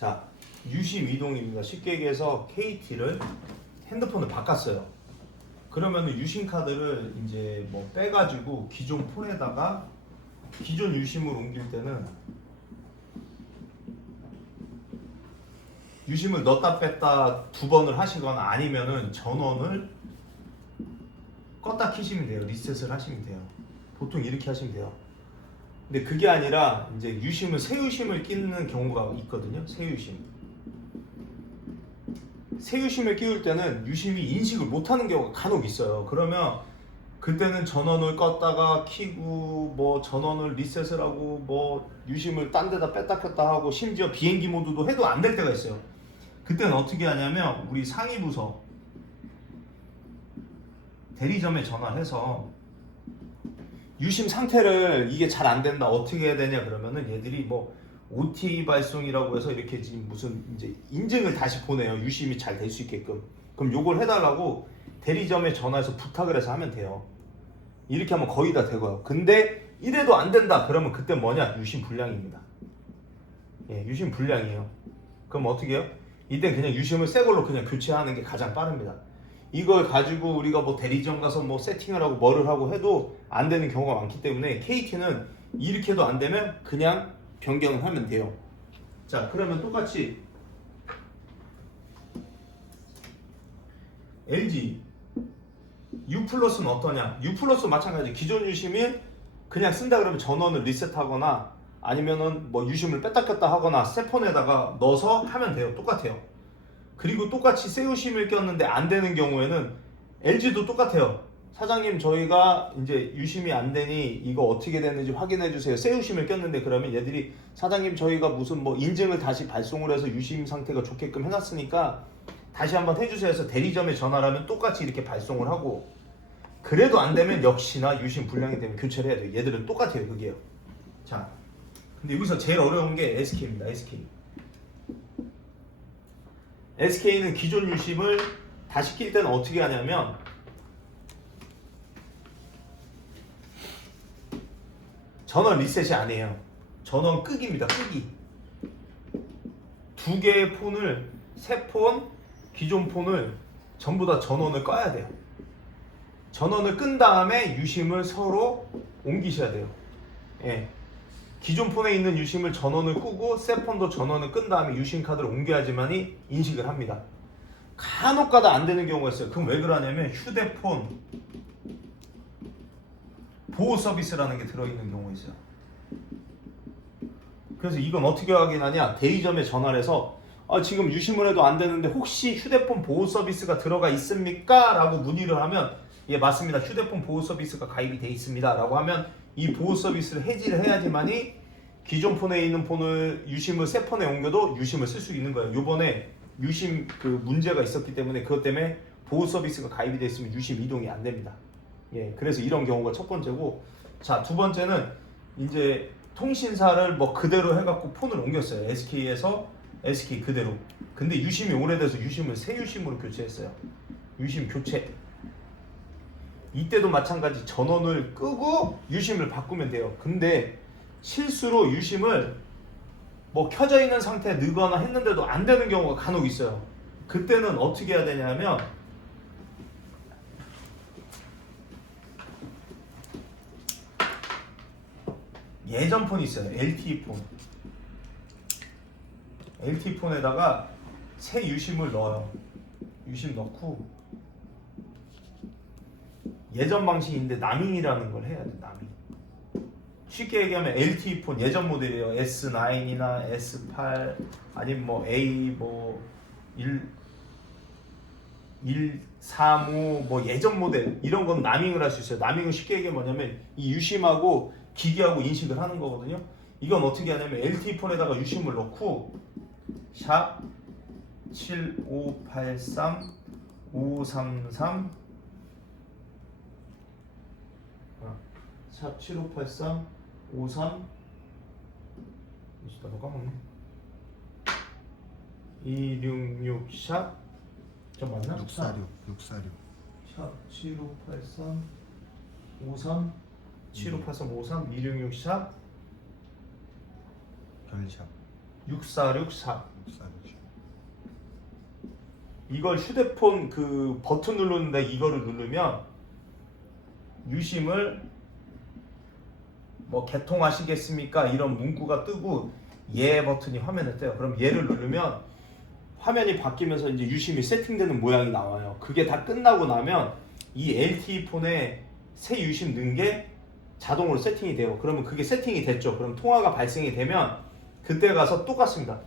자, 유심 이동입니다. 쉽게 얘기해서 KT를 핸드폰을 바꿨어요. 그러면은 유심 카드를 이제 뭐 빼가지고 기존 폰에다가 기존 유심을 옮길 때는 유심을 넣었다 뺐다 두 번을 하시거나 아니면은 전원을 껐다 켜시면 돼요. 리셋을 하시면 돼요. 보통 이렇게 하시면 돼요. 근데 그게 아니라 이제 유심을 새 유심을 끼는 경우가 있거든요. 새 유심. 새 유심을 끼울 때는 유심이 인식을 못하는 경우가 간혹 있어요. 그러면 그때는 전원을 껐다가 켜고 뭐 전원을 리셋을 하고 뭐 유심을 딴 데다 뺐다 켰다 하고 심지어 비행기 모드도 해도 안 될 때가 있어요. 그때는 어떻게 하냐면 우리 상위 부서 대리점에 전화해서 유심 상태를 이게 잘 안 된다 어떻게 해야 되냐 그러면은 얘들이 뭐 OTA 발송이라고 해서 이렇게 지금 무슨 이제 인증을 다시 보내요. 유심이 잘 될 수 있게끔. 그럼 요걸 해달라고 대리점에 전화해서 부탁을 해서 하면 돼요. 이렇게 하면 거의 다 되고요. 근데 이래도 안 된다 그러면 그때 뭐냐? 유심 불량입니다. 예, 유심 불량이에요. 그럼 어떻게 해요? 이때 그냥 유심을 새 걸로 그냥 교체하는 게 가장 빠릅니다. 이걸 가지고 우리가 뭐 대리점 가서 뭐 세팅을 하고 뭐를 하고 해도 안 되는 경우가 많기 때문에 KT는 이렇게 해도 안 되면 그냥 변경을 하면 돼요. 자, 그러면 똑같이 LG U 플러스는 어떠냐? U 플러스 마찬가지. 기존 유심이 그냥 쓴다 그러면 전원을 리셋하거나 아니면은 뭐 유심을 뺐다 꼈다 하거나 새 폰에다가 넣어서 하면 돼요. 똑같아요. 그리고 똑같이 새 유심을 꼈는데 안 되는 경우에는 LG도 똑같아요. 사장님 저희가 이제 유심이 안 되니 이거 어떻게 되는지 확인해 주세요. 새 유심을 꼈는데 그러면 얘들이 사장님 저희가 무슨 뭐 인증을 다시 발송을 해서 유심 상태가 좋게끔 해놨으니까 다시 한번 해주세요 해서 대리점에 전화를 하면 똑같이 이렇게 발송을 하고 그래도 안 되면 역시나 유심 불량이 되면 교체를 해야 돼요. 얘들은 똑같아요. 그게요. 자, 근데 여기서 제일 어려운 게 SK입니다. SK. SK는 기존 유심을 다시 낄 때는 어떻게 하냐면 전원 리셋이 아니에요. 전원 끄기입니다. 끄기. 두 개의 폰을 새 폰, 기존 폰을 전부 다 전원을 꺼야 돼요. 전원을 끈 다음에 유심을 서로 옮기셔야 돼요. 예. 기존 폰에 있는 유심을 전원을 끄고 새 폰도 전원을 끈 다음에 유심 카드를 옮겨야지만이 인식을 합니다. 간혹가다 안 되는 경우가 있어요. 그럼 왜 그러냐면 휴대폰 보호 서비스라는 게 들어있는 경우가 있어요. 그래서 이건 어떻게 확인하냐? 대리점에 전화를 해서 지금 유심을 해도 안 되는데 혹시 휴대폰 보호 서비스가 들어가 있습니까? 라고 문의를 하면 예 맞습니다. 휴대폰 보호 서비스가 가입이 돼 있습니다. 라고 하면 이 보호 서비스를 해지를 해야지만이 기존 폰에 있는 폰을 유심을 새 폰에 옮겨도 유심을 쓸 수 있는 거예요. 요번에 유심 그 문제가 있었기 때문에 그것 때문에 보호 서비스가 가입이 돼 있으면 유심 이동이 안 됩니다. 예, 그래서 이런 경우가 첫 번째고, 자, 두 번째는 이제 통신사를 뭐 그대로 해갖고 폰을 옮겼어요. SK에서 SK 그대로. 근데 유심이 오래돼서 유심을 새 유심으로 교체했어요. 유심 교체. 이때도 마찬가지 전원을 끄고 유심을 바꾸면 돼요. 근데 실수로 유심을 뭐 켜져 있는 상태에 넣거나 했는데도 안 되는 경우가 간혹 있어요. 그때는 어떻게 해야 되냐면 예전 폰이 있어요. LTE 폰. LTE 폰에다가 새 유심을 넣어요. 유심 넣고 예전 방식인데 나밍이라는 걸 해야 돼. 나밍. 쉽게 얘기하면 LTE 폰 예전 모델이에요. S9이나 S8 아니면 뭐 A 뭐 135 뭐 예전 모델 이런 건 나밍을 할 수 있어요. 나밍은 쉽게 얘기하면 뭐냐면 이 유심하고 기기하고 인식을 하는 거거든요. 이건 어떻게 하냐면 LTE 폰에다가 유심을 넣고 샵 7583 533 샵 7583 53 나도 까먹네 266 샵 좀 맞나? 646 샵 7583 53 7583 53 266 샵 별샵 6464 이걸 휴대폰 그 버튼 누르는데 이거를 누르면 유심을 뭐 개통하시겠습니까? 이런 문구가 뜨고 예 버튼이 화면에 떠요. 그럼 얘를 누르면 화면이 바뀌면서 이제 유심이 세팅되는 모양이 나와요. 그게 다 끝나고 나면 이 LTE 폰에 새 유심 넣은 게 자동으로 세팅이 돼요. 그러면 그게 세팅이 됐죠. 그럼 통화가 발생이 되면 그때 가서 똑같습니다.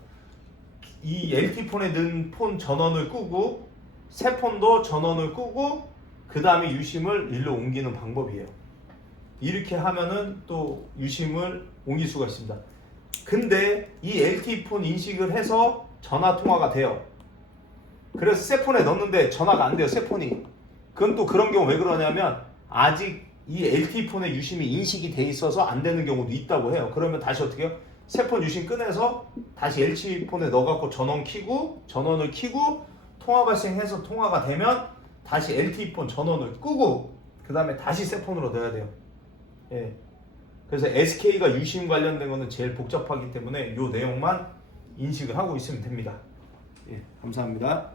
이 LTE 폰에 넣은 폰 전원을 끄고 새 폰도 전원을 끄고 그 다음에 유심을 일로 옮기는 방법이에요. 이렇게 하면은 또 유심을 옮길 수가 있습니다. 근데 이 LTE 폰 인식을 해서 전화 통화가 돼요. 그래서 새 폰에 넣는데 전화가 안 돼요. 새 폰이. 그건 또 그런 경우 왜 그러냐면 아직 이 LTE 폰의 유심이 인식이 돼 있어서 안 되는 경우도 있다고 해요. 그러면 다시 어떻게 해요? 새 폰 유심 꺼내서 다시 LTE 폰에 넣어갖고 전원을 켜고 통화 발생해서 통화가 되면 다시 LTE 폰 전원을 끄고 그 다음에 다시 새 폰으로 넣어야 돼요. 예. 그래서 SK가 유심 관련된 거는 제일 복잡하기 때문에 이 내용만 인식을 하고 있으면 됩니다. 예, 감사합니다.